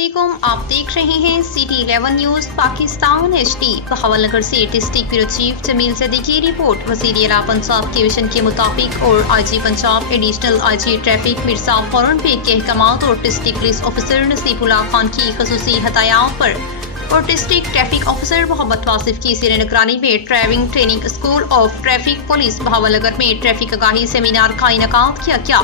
अस्सलामुअलैकुम, आप देख रहे हैं CT11 news Pakistan HD। Bahawalnagar से डिस्ट्रिक्ट ब्यूरो चीफ जमील सदी की रिपोर्ट। वज़ीर आला पंजाब के विजन के मुताबिक और IG Punjab additional IG traffic Mirza फौरन बेग के अहकामात और district police officer Nasibullah Khan की खसूसी हदायत पर और district traffic officer Mohammad Wasif की ज़ेर निगरानी में driving training school of traffic police Bahawalnagar में ट्रैफिक आगाही सेमिनार का इनेकाद किया गया,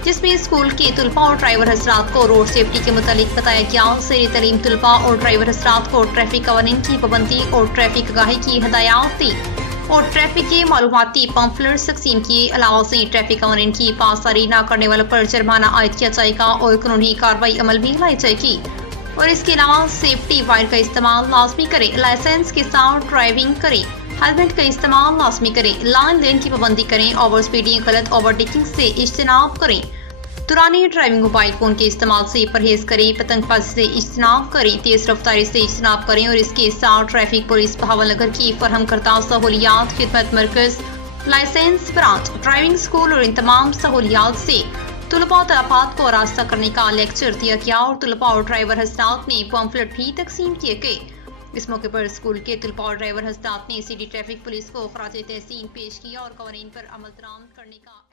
जिसमें स्कूल के तलबा और ड्राइवर हजरात को रोड सेफ्टी के मुतालिक बताया गया। ज़ेर तलीम तलबा और ड्राइवर हजरात को ट्रैफिक कवानीन की पाबंदी और ट्रैफिक आगाही की हदायत दी और ट्रैफिक के मालूमाती पम्फलेट्स तकसीम किए। अलावा से ट्रैफिक कवानीन की पासदारी न करने वालों पर जुर्माना आयद किया जाएगा और कानूनी कार्रवाई अमल में लाई जाएगी। और इसके अलावा सेफ्टी वायर का इस्तेमाल लाजमी करें, लाइसेंस के साथ ड्राइविंग करें, हेलमेट का इस्तेमाल लाजमी करें, लाइन लेन की पाबंदी करें, ओवर स्पीडिंग गलत ओवरटेकिंग से इज्तनाब करें, दौरान ड्राइविंग मोबाइल फोन के इस्तेमाल से परहेज करें, पतंगबाजी से इज्तनाब करें, तेज रफ्तारी से इज्तनाब करें। और इसके साथ ट्रैफिक पुलिस बहावल नगर की फरहम करता सहूलियात खिदमत मरकज, लाइसेंस ब्रांच, ड्राइविंग स्कूल और इन तमाम सहूलियात से तलबा तलबात को रास्ता करने का लेक्चर दिया गया और तलबा और ड्राइवर हजरात ने पम्फलेट भी तकसीम किए गए। इस मौके पर स्कूल के तलबा और ड्राइवर हजरात ने सिटी ट्रैफिक पुलिस को खराज तहसीन पेश किया और कवानीन पर अमल दरामद करने का